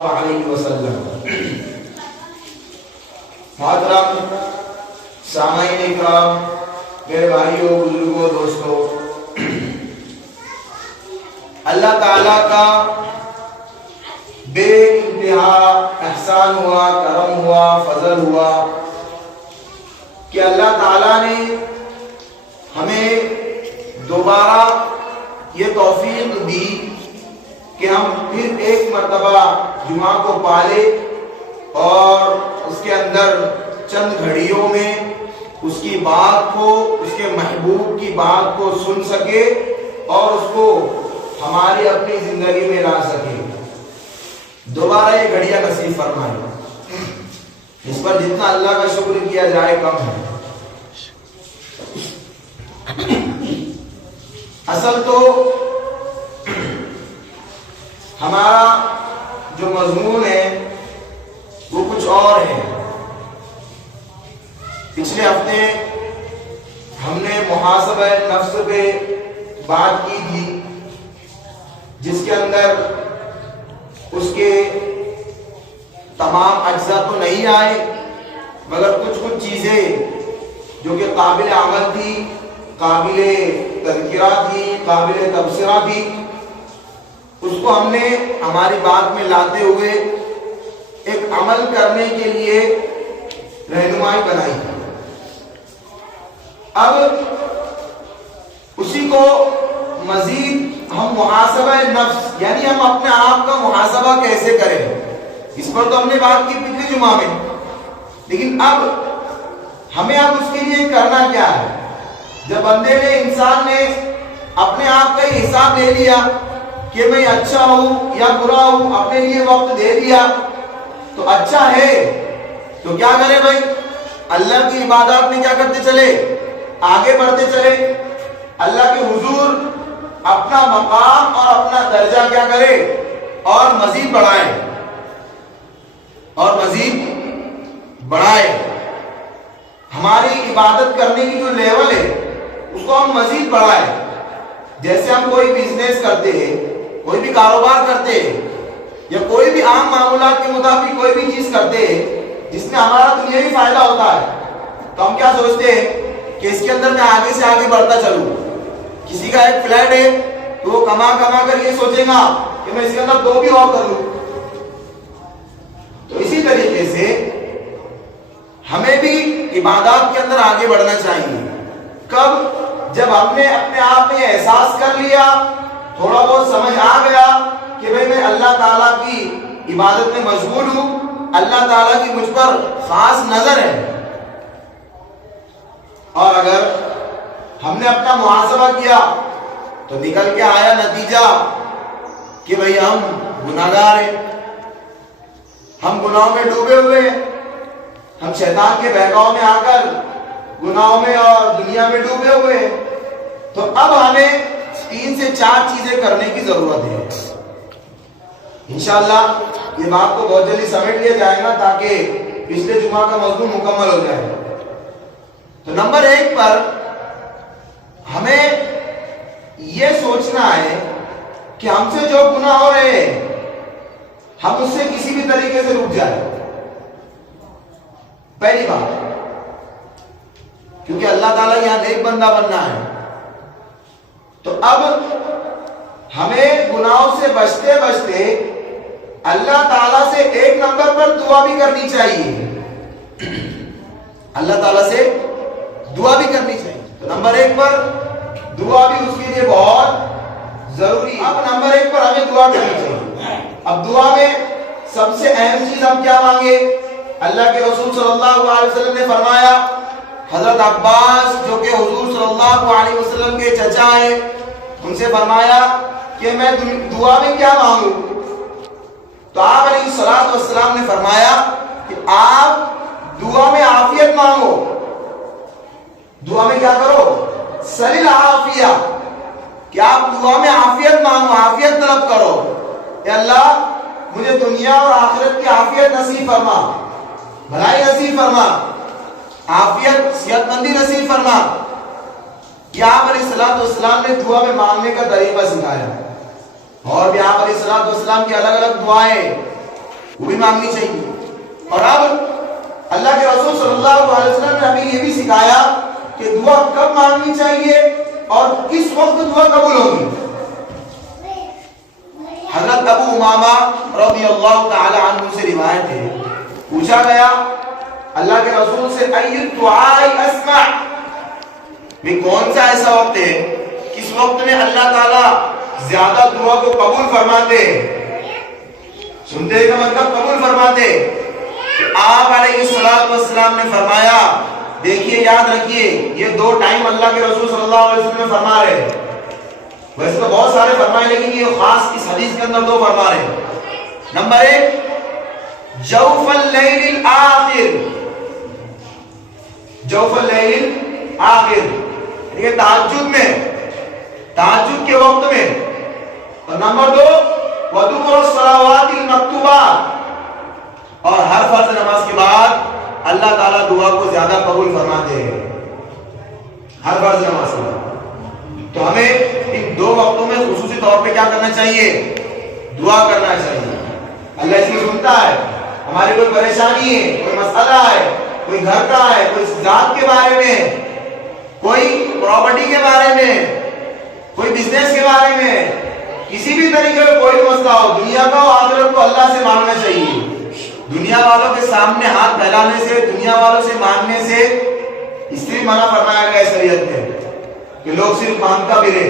علیہ وسلم۔ محترم سامعین اکرام، میرے بھائیوں، بزرگوں، دوستوں، اللہ تعالیٰ کا بے انتہا احسان ہوا، کرم ہوا، فضل ہوا کہ اللہ تعالیٰ نے ہمیں دوبارہ یہ توفیق دی کہ ہم پھر ایک مرتبہ جمعہ کو پالے اور اس کے اندر چند گھڑیوں میں اس کی بات کو، اس کے محبوب کی بات کو سن سکے اور اس کو ہماری اپنی زندگی میں لا سکے۔ دوبارہ یہ گھڑیاں نصیب فرمائے، اس پر جتنا اللہ کا شکر کیا جائے کم ہے۔ اصل تو ہمارا جو مضمون ہے وہ کچھ اور ہے۔ پچھلے ہفتے ہم نے محاسبہ نفس پہ بات کی تھی، جس کے اندر اس کے تمام اجزاء تو نہیں آئے، مگر کچھ چیزیں جو کہ قابل عمل تھی، قابل تذکرہ تھی، قابل تبصرہ تھی، اس کو ہم نے ہماری بات میں لاتے ہوئے ایک عمل کرنے کے لیے رہنمائی بنائی۔ اب اسی کو مزید ہم محاسبہ نفس، یعنی ہم اپنے آپ کا محاسبہ کیسے کریں، اس پر تو ہم نے بات کی پچھلے جمعہ میں، لیکن اب ہمیں اس کے لیے کرنا کیا ہے۔ جب بندے نے، انسان نے اپنے آپ کا ہی حساب لے لیا کہ میں اچھا ہوں یا برا ہوں، اپنے لیے وقت دے دیا، تو اچھا ہے تو کیا کرے بھائی؟ اللہ کی عبادات میں کیا کرتے چلے؟ آگے بڑھتے چلے، اللہ کے حضور اپنا مقام اور اپنا درجہ کیا کرے اور مزید بڑھائے اور مزید بڑھائے۔ ہماری عبادت کرنے کی جو لیول ہے اس کو ہم مزید بڑھائے۔ جیسے ہم کوئی بزنس کرتے ہیں، کوئی بھی کاروبار کرتے ہیں، یا کوئی بھی عام معمولات کے مطابق کوئی بھی چیز کرتے ہیں جس میں ہمارا دنیاوی فائدہ ہوتا ہے، تو ہم کیا سوچتے ہیں کہ اس کے اندر میں آگے سے آگے بڑھتا چلوں۔ کسی کا ایک فلیٹ ہے تو وہ کما کر یہ سوچے گا کہ میں اس کے اندر 2 بھی اور کر لوں۔ تو اسی طریقے سے ہمیں بھی عبادات کے اندر آگے بڑھنا چاہیے۔ کب؟ جب ہم نے اپنے آپ میں احساس کر لیا، تھوڑا بہت سمجھ آ گیا کہ بھئی میں اللہ تعالیٰ کی عبادت میں مشغول ہوں، اللہ تعالیٰ کی مجھ پر خاص نظر ہے، اور اگر ہم نے اپنا محاسبہ کیا تو نکل کے آیا نتیجہ کہ بھئی ہم گناہگار ہیں، ہم گناہوں میں ڈوبے ہوئے ہیں، ہم شیطان کے بہکاؤ میں آ کر گناہوں میں اور دنیا میں ڈوبے ہوئے ہیں، تو اب ہمیں 3 سے 4 چیزیں کرنے کی ضرورت ہے۔ انشاءاللہ یہ بات کو بہت جلدی سمیٹ لیا جائے گا تاکہ پچھلے جمعہ کا مضمون مکمل ہو جائے۔ تو نمبر 1 پر ہمیں یہ سوچنا ہے کہ ہم سے جو گناہ ہو رہے ہیں ہم اس سے کسی بھی طریقے سے رک جائیں۔ پہلی بات، کیونکہ اللہ تعالیٰ یہاں نیک بندہ بننا ہے، تو اب ہمیں گناہوں سے بچتے بچتے اللہ تعالیٰ سے 1 نمبر پر دعا بھی کرنی چاہیے۔ اللہ تعالیٰ سے دعا بھی کرنی چاہیے۔ تو نمبر 1 پر دعا بھی اس کے لیے بہت ضروری ہے۔ اب نمبر 1 پر ہمیں دعا کرنی چاہیے۔ اب دعا میں سب سے اہم چیز ہم کیا مانگے؟ اللہ کے رسول صلی اللہ علیہ وسلم نے فرمایا، حضرت عباس جو کہ حضور صلی اللہ علیہ وسلم کے چچا ہیں، ان سے فرمایا کہ میں دعا میں کیا مانگوں؟ تو آپ علیہ الصلوۃ والسلام نے فرمایا کہ آپ دعا میں عافیت مانگو۔ دعا میں کیا کرو؟ سل العافیہ، کہ آپ دعا میں عافیت مانگو، عافیت طلب کرو۔ اے اللہ مجھے دنیا اور آخرت کی عافیت نصیب فرما، بھلائی نصیب فرما، عافیت، صحت مندی نصیب فرما۔ یہ آپ علیہ السلام نے دعا میں مانگنے کا طریقہ سکھایا، اور بھی آپ علیہ السلام کی الگ الگ دعائیں وہ بھی مانگنی چاہیے. اور اب اللہ کے رسول صلی اللہ علیہ وسلم نے ہمیں یہ بھی سکھایا کہ دعا کب مانگنی چاہیے اور کس وقت دعا قبول ہوگی. حضرت ابو امامہ رضی اللہ تعالی عنہ سے روایت ہے، پوچھا گیا اللہ کے رسول سے ای الدعاء اسمع، میں کون سا ایسا وقت ہے کس وقت میں اللہ تعالیٰ زیادہ دعا کو قبول فرماتے ہیں؟ سنتے کا مطلب قبول فرماتے. آپ علیہ السلام نے فرمایا، دیکھیے یاد رکھیے یہ دو ٹائم اللہ کے رسول صلی اللہ علیہ وسلم نے فرما رہے ہیں. ویسے تو بہت سارے فرمائے لیکن یہ خاص اس حدیث کے اندر دو فرما رہے ہیں. نمبر 1 جوف اللیل الآخر، جوف اللیل آخر یہ تہجد میں، تہجد کے وقت میں. اور نمبر 2 ودبر الصلوات المکتوبات، اور ہر فرض نماز کے بعد اللہ تعالیٰ دعا کو زیادہ قبول فرماتے ہیں، ہر فرض نماز کے بعد. تو ہمیں ان دو وقتوں میں خصوصی طور پہ کیا کرنا چاہیے؟ دعا کرنا چاہیے. اللہ اس میں سنتا ہے. ہماری کوئی پریشانی ہے، کوئی مسئلہ ہے، کوئی گھر کا ہے، کوئی ذات کے بارے میں، کوئی پراپرٹی کے بارے میں، کوئی بزنس کے بارے میں، کسی بھی طریقے کا کوئی مسئلہ ہو، دنیا کا ہو آخرت کو اللہ سے مانگنا چاہیے. دنیا والوں کے سامنے ہاتھ پھیلانے سے، دنیا والوں سے مانگنے سے اس لیے منع فرمایا گیا ہے شریعت میں کہ لوگ صرف مانگتا پھرے،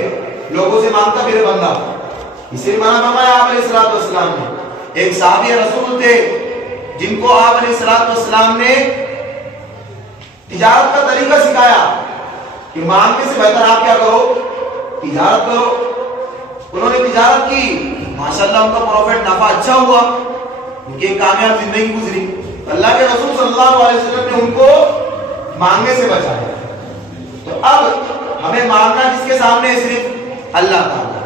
لوگوں سے مانگتا پھرے بندہ. اس لیے منع فرمایا آپ علیہ السلام نے. ایک صحابی رسول تھے جن کو آپ علیہ السلام نے تجارت کا طریقہ سکھایا کہ مانگنے سے بہتر آپ کیا کرو؟ تجارت کرو. انہوں نے تجارت کی، ماشاءاللہ ان کا پروفٹ نفع اچھا ہوا، ان کی ایک کامیاب زندگی گزری. اللہ کے رسول صلی اللہ علیہ وسلم نے ان کو مانگنے سے بچایا. تو اب ہمیں مانگنا جس کے سامنے ہے صرف اللہ تعالیٰ.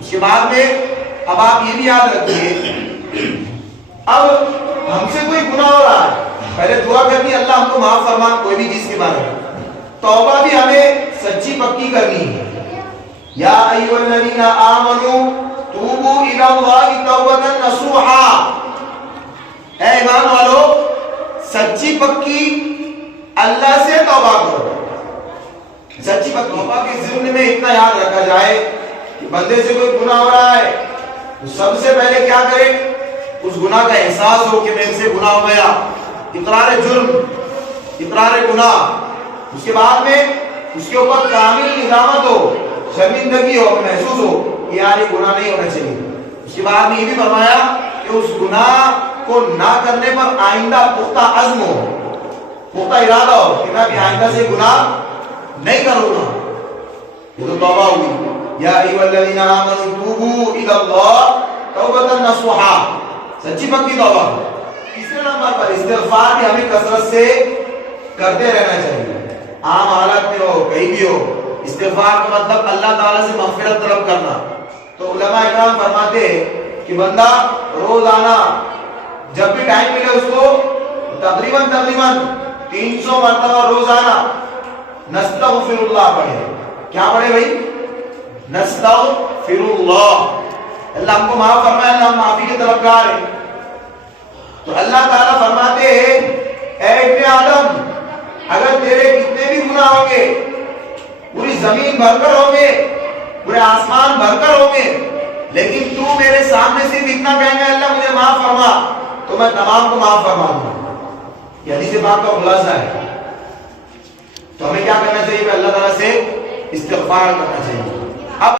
اس کے بعد میں اب آپ یہ بھی یاد رکھیے، اب ہم سے کوئی گناہ ہو رہا ہے، پہلے دعا کرنی اللہ ہم کو معاف فرما کوئی بھی چیز کے بارے میں. توبہ بھی ہمیں سچی پکی کرنی ہے. یا ایھا الذین آمنوا توبوا الی اللہ توبۃ نصوحا، اے ایمان والو سچی پکی اللہ سے توبہ کرو. سچی پکی توبہ کے ضمن میں اتنا یاد رکھا جائے کہ بندے سے کوئی گناہ ہو رہا ہے تو سب سے پہلے کیا کرے؟ اس گناہ کا احساس ہو کہ میرے سے گناہ ہو گیا، اقرار جرم، اقرار گناہ. اس کے بعد میں اس کے اوپر کامل ندامت ہو، شرمندگی ہو، محسوس ہو کہ یار یہ گناہ نہیں ہونا چاہیے. اس کے بعد میں یہ بھی فرمایا کہ اس گناہ کو نہ کرنے پر آئندہ پختہ عزم ہو، پختہ ارادہ ہو کہ میں آئندہ سے گناہ نہیں کروں گا. یہ تو توبہ ہوئی. یا ایھا الذین آمنوا توبوا الی اللہ توبۃ نصوحا، سچی پکی توبہ. تیسرے نمبر پر استغفار بھی ہمیں کثرت سے کرتے رہنا چاہیے. عام حالات میں ہو، کہیں بھی ہو، استغفار کا مطلب اللہ تعالیٰ سے مغفرت طلب کرنا. تو علماء اکرام فرماتے ہیں کہ بندہ روزانہ جب بھی ٹائم ملے اس کو تقریباً 300 مرتبہ روزانہ نستغفر اللہ پڑھے. کیا پڑھے بھائی؟ نستغفر اللہ. اللہ ہم کو معاف فرمائے، اللہ ہم معافی کے طلبگار ہیں. تو اللہ تعالیٰ فرماتے ہیں اے ابن آدم اگر تیرے کتنے بھی گناہ ہوں گے، پوری زمین بھر کر ہوں گے، پورے آسمان بھر کر ہوں گے، لیکن تو میرے سامنے صرف اتنا کہیں گے اللہ مجھے معاف فرما، تو میں تمام کو معاف فرما دوں گا. یہ حدیث پاک کا خلاصہ ہے. تو ہمیں کیا کرنا چاہیے؟ اللہ تعالیٰ سے استغفار کرنا چاہیے.